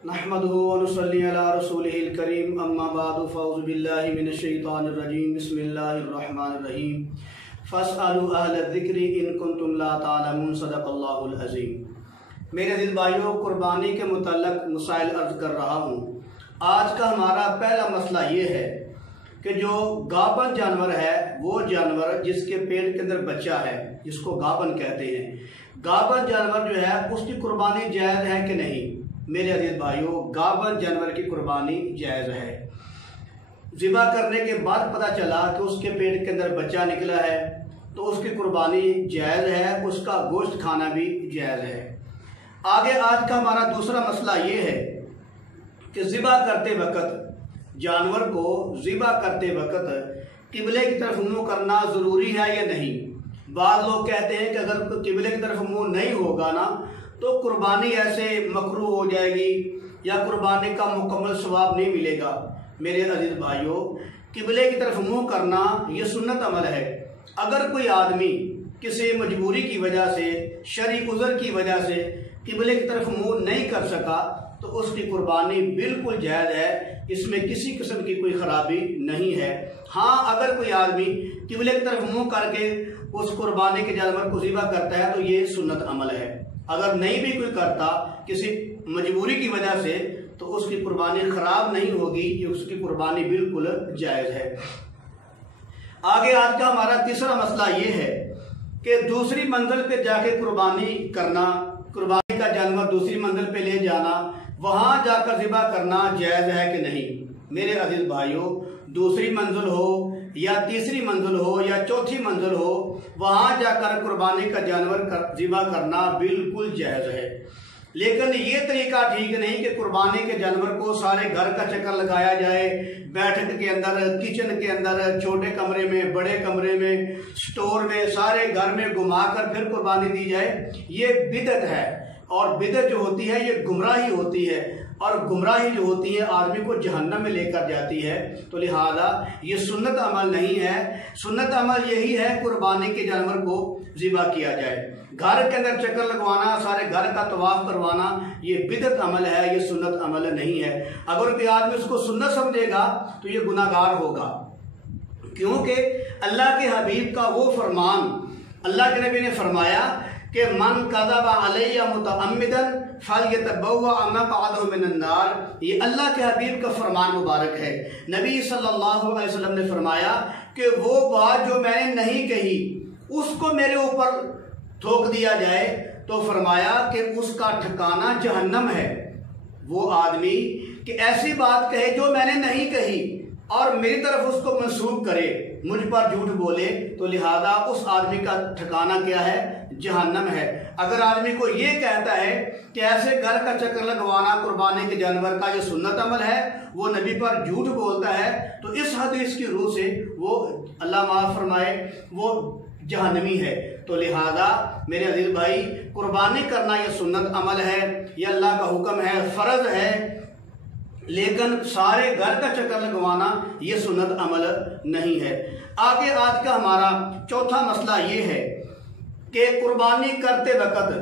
नहमदुहु व नुसल्ली अला रसूलिहिल करीम अम्मा बादु फ़अऊज़ु बिल्लाहि मिनश शैतानिर रजीम बिस्मिल्लाहिर रहमानिर रहीम फ़स्अलू अहलज़ ज़िक्रि इन कुंतुम ला तालमून सदक़ल्लाहुल अज़ीम। मेरे दिल भाइयों, कुर्बानी के मुतल्लक़ मसाइल अर्ज़ कर रहा हूँ। आज का हमारा पहला मसला ये है कि जो गाबन जानवर है, वो जानवर जिसके पेट के अंदर बच्चा है, जिसको गाबन कहते हैं, गाबन जानवर जो है उसकी कुर्बानी जायज़ है कि नहीं? मेरे अजीज भाइयों, गाबन जानवर की कुर्बानी जायज़ है। ज़िबा करने के बाद पता चला कि उसके पेट के अंदर बच्चा निकला है तो उसकी कुर्बानी जायज़ है, उसका गोश्त खाना भी जायज़ है। आगे आज का हमारा दूसरा मसला ये है कि ज़िबा करते वक्त जानवर को ज़िबा करते वक्त किबले की तरफ मुँह करना ज़रूरी है या नहीं? बाद लोग कहते हैं कि अगर किबले की तरफ मुँह नहीं होगा ना तो कुर्बानी ऐसे मकरूह हो जाएगी या कुर्बानी का मुकम्मल सवाब नहीं मिलेगा। मेरे अजीज भाइयों, किबले की तरफ मुँह करना ये सुन्नत अमल है। अगर कोई आदमी किसी मजबूरी की वजह से, शरई उज़र की वजह से किबले की तरफ मुँह नहीं कर सका तो उसकी कुर्बानी बिल्कुल जायज़ है, इसमें किसी किस्म की कोई ख़राबी नहीं है। हाँ, अगर कोई आदमी किबले की तरफ मुँह करके उस कुर्बानी के जानवर को ज़िबा करता है तो ये सुन्नत अमल है। अगर नहीं भी कोई करता किसी मजबूरी की वजह से तो उसकी कुर्बानी ख़राब नहीं होगी, ये उसकी कुर्बानी बिल्कुल जायज़ है। आगे आज का हमारा तीसरा मसला ये है कि दूसरी मंजिल पे जाके कुर्बानी करना, कुर्बानी का जानवर दूसरी मंजिल पे ले जाना, वहाँ जाकर ज़िबा करना जायज़ है कि नहीं? मेरे अजीज भाइयों, दूसरी मंजिल हो या तीसरी मंजिल हो या चौथी मंजिल हो, वहाँ जाकर कुर्बानी का जानवर ज़िबा करना बिल्कुल जायज़ है। लेकिन ये तरीका ठीक नहीं कि कुर्बानी के जानवर को सारे घर का चक्कर लगाया जाए, बैठक के अंदर, किचन के अंदर, छोटे कमरे में, बड़े कमरे में, स्टोर में, सारे घर में घुमाकर फिर कुर्बानी दी जाए। ये बिदअत है और बिदअत जो होती है ये गुमराही होती है और गुमराही जो होती है आदमी को जहन्नम में लेकर जाती है। तो लिहाजा ये सुन्नत अमल नहीं है। सुन्नत अमल यही है कुर्बानी के जानवर को ज़िबा किया जाए। घर के अंदर चक्कर लगवाना, सारे घर का तवाफ करवाना, ये बिदअत अमल है, ये सुन्नत अमल नहीं है। अगर कोई आदमी उसको सुन्नत समझेगा तो ये गुनाहगार होगा, क्योंकि अल्लाह के हबीब का वो फरमान, अल्लाह के नबी ने फरमाया कि मन कज़बा अलैया मुतअम्मिदन फलयतबव्वा मक़अदहु मिनन नार। ये अल्लाह के हबीब का फरमान मुबारक है। नबी सल्लल्लाहु अलैहि वसल्लम ने फरमाया कि वो बात जो मैंने नहीं कही उसको मेरे ऊपर थोक दिया जाए तो फरमाया कि उसका ठिकाना जहन्नम है। वो आदमी कि ऐसी बात कहे जो मैंने नहीं कही और मेरी तरफ उसको मंसूब करे, मुझ पर झूठ बोले, तो लिहाजा उस आदमी का ठिकाना क्या है? जहन्नम है। अगर आदमी को ये कहता है कि ऐसे घर का चक्कर लगवाना कुर्बानी के जानवर का ये सुन्नत अमल है, वो नबी पर झूठ बोलता है, तो इस हदीस की रूह से वो, अल्लाह माफ़ फरमाए, वो जहन्नमी है। तो लिहाजा मेरे अजीज भाई, कुर्बानी करना ये सुन्नत अमल है, ये अल्लाह का हुक्म है, फ़र्ज है, लेकिन सारे घर का चक्कर लगवाना ये सुन्नत अमल नहीं है। आगे आज का हमारा चौथा मसला ये है कि कुर्बानी करते वक्त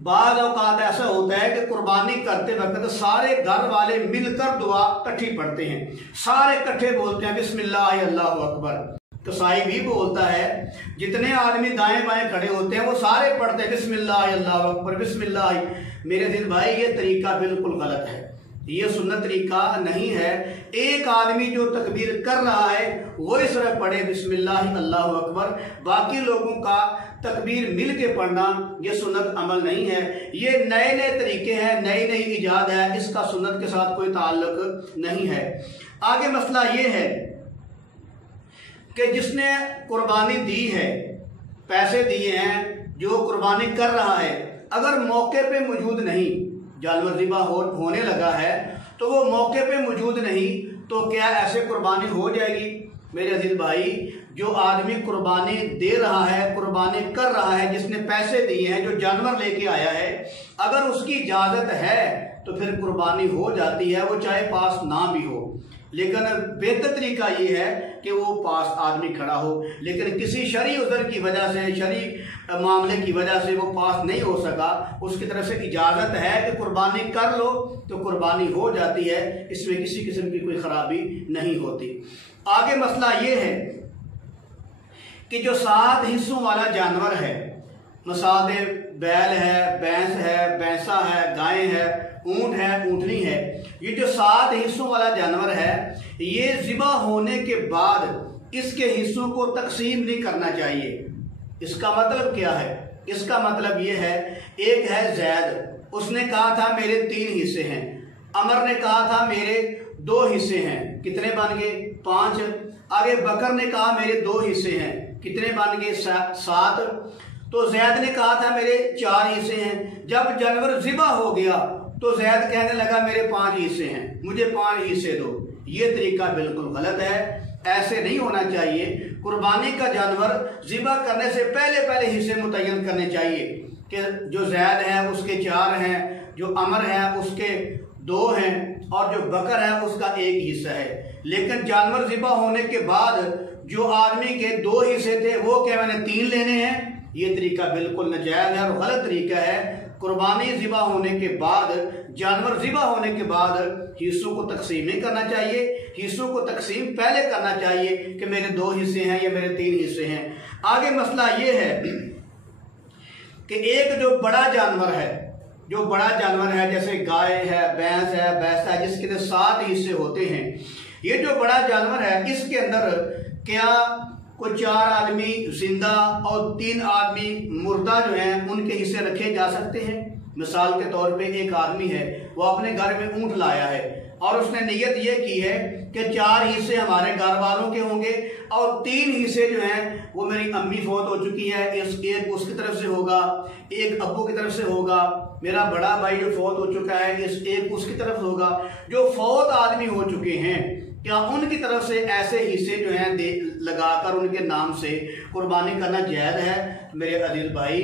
बाद औकात ऐसा होता है कि कुर्बानी करते वक्त सारे घर वाले मिलकर दुआ इकट्ठी पढ़ते हैं, सारे इकट्ठे बोलते हैं बिस्मिल्लाह अल्लाहु अकबर। कसाई भी बोलता है, जितने आदमी दाएं बाएं खड़े होते हैं वो सारे पढ़ते हैं बिस्मिल्लाह अल्लाहु अकबर बिस्मिल्लाह। मेरे दिल भाई, ये तरीका बिल्कुल गलत है, ये सुन्नत तरीका नहीं है। एक आदमी जो तकबीर कर रहा है वो इस तरह पढ़े बिस्मिल्लाह अल्लाहु अकबर, बाकी लोगों का तकबीर मिल के पढ़ना ये सुन्नत अमल नहीं है। ये नए नए तरीके हैं, नई नई इजाद है, इसका सुन्नत के साथ कोई ताल्लुक नहीं है। आगे मसला ये है कि जिसने कुर्बानी दी है, पैसे दिए हैं, जो कुर्बानी कर रहा है, अगर मौके पे मौजूद नहीं, जानवर ज़िबा होने लगा है तो वो मौके पे मौजूद नहीं, तो क्या ऐसे कुर्बानी हो जाएगी? मेरे अजीज भाई, जो आदमी कुर्बानी दे रहा है, कुर्बानी कर रहा है, जिसने पैसे दिए हैं, जो जानवर लेके आया है, अगर उसकी इजाज़त है तो फिर कुर्बानी हो जाती है, वो चाहे पास ना भी हो। लेकिन बेहतर तरीका ये है कि वो पास आदमी खड़ा हो। लेकिन किसी शरई उज़र की वजह से, शरई मामले की वजह से वो पास नहीं हो सका, उसकी तरफ से इजाज़त है कि कुर्बानी कर लो तो कुर्बानी हो जाती है, इसमें किसी किस्म की कोई ख़राबी नहीं होती। आगे मसला ये है कि जो 7 हिस्सों वाला जानवर है, मिसाल दे बैल है, भैंस है, भैंसा है, गाय है, ऊंट है, ऊँटनी है, ये जो 7 हिस्सों वाला जानवर है, ये ज़िबा होने के बाद इसके हिस्सों को तकसीम नहीं करना चाहिए। इसका मतलब क्या है? इसका मतलब ये है, एक है जैद, उसने कहा था मेरे 3 हिस्से हैं। अमर ने कहा था मेरे 2 हिस्से हैं, कितने बन गए? 5। आगे बकर ने कहा मेरे 2 हिस्से हैं, कितने बन गए? 7। तो जैद ने कहा था मेरे 4 हिस्से हैं। जब जानवर ज़िबा हो गया तो जैद कहने लगा मेरे 5 हिस्से हैं, मुझे 5 हिस्से दो। ये तरीका बिल्कुल गलत है, ऐसे नहीं होना चाहिए। कुर्बानी का जानवर ज़िबा करने से पहले हिस्से मुतय्यन करने चाहिए कि जो जैद है उसके 4 हैं, जो अमर है उसके 2 हैं, और जो बकर है उसका 1 हिस्सा है। लेकिन जानवर ज़िबा होने के बाद जो आदमी के 2 हिस्से थे वो क्या मैंने 3 लेने हैं, ये तरीका बिल्कुल नाजायज़ है और गलत तरीका है। कुर्बानी ज़िबा होने के बाद, जानवर ज़िबा होने के बाद हिस्सों को तकसीम नहीं करना चाहिए। हिस्सों को तकसीम पहले करना चाहिए कि मेरे 2 हिस्से हैं या मेरे 3 हिस्से हैं। आगे मसला ये है कि एक जो बड़ा जानवर है, जो बड़ा जानवर है जैसे गाय है, भैंस है, भैंसा है, जिसके 7 हिस्से होते हैं, ये जो बड़ा जानवर है इसके अंदर क्या कोई 4 आदमी जिंदा और 3 आदमी मुर्दा जो हैं उनके हिस्से रखे जा सकते हैं? मिसाल के तौर पे एक आदमी है, वो अपने घर में ऊँट लाया है और उसने नियत ये की है कि 4 हिस्से हमारे घर वालों के होंगे और 3 हिस्से जो हैं वो मेरी अम्मी फौत हो चुकी है, एक उसकी तरफ से होगा, एक अब्बू की तरफ से होगा, मेरा बड़ा भाई जो फौत हो चुका है एक उसकी तरफ से होगा। जो फौत आदमी हो चुके हैं क्या उनकी तरफ से ऐसे हिस्से जो हैं लगाकर उनके नाम से कुर्बानी करना जायज़ है? मेरे अजीज भाई,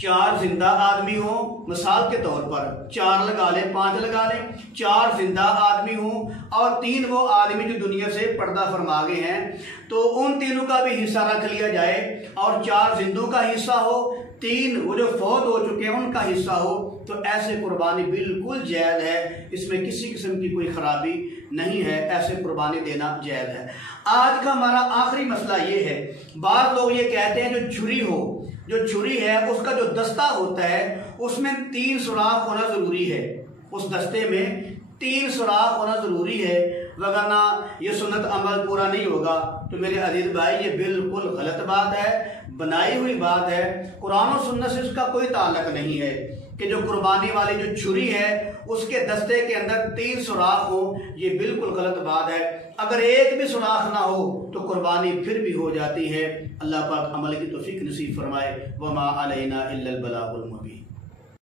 4 जिंदा आदमी हो, मिसाल के तौर पर 4 लगा लें, 5 लगा लें, 4 जिंदा आदमी हो और 3 वो आदमी जो दुनिया से पर्दा फरमा गए हैं, तो उन तीनों का भी हिस्सा रख लिया जाए और 4 जिंदों का हिस्सा हो, 3 वो जो फौत हो चुके हैं उनका हिस्सा हो, तो ऐसे कुर्बानी बिल्कुल जायज़ है, इसमें किसी किस्म की कोई खराबी नहीं है, ऐसे कुर्बानी देना जायज़ है। आज का हमारा आखिरी मसला ये है, बार लोग ये कहते हैं जो छुरी हो, जो छुरी है उसका जो दस्ता होता है उसमें 3 सुराख होना ज़रूरी है, उस दस्ते में 3 सुराख होना ज़रूरी है, वरना ये सुन्नत अमल पूरा नहीं होगा। तो मेरे अजीज भाई, ये बिल्कुल गलत बात है, बनाई हुई बात है, कुरान और सुन्नत से इसका कोई ताल्लुक नहीं है कि जो कुर्बानी वाली जो छुरी है उसके दस्ते के अंदर 3 सुराख हो, ये बिल्कुल गलत बात है। अगर एक भी सुराख ना हो तो कुर्बानी फिर भी हो जाती है। अल्लाह पाक अमल की तौफीक नसीब फरमाए। वमा अलैना इल्लल बलागुल मुबीन।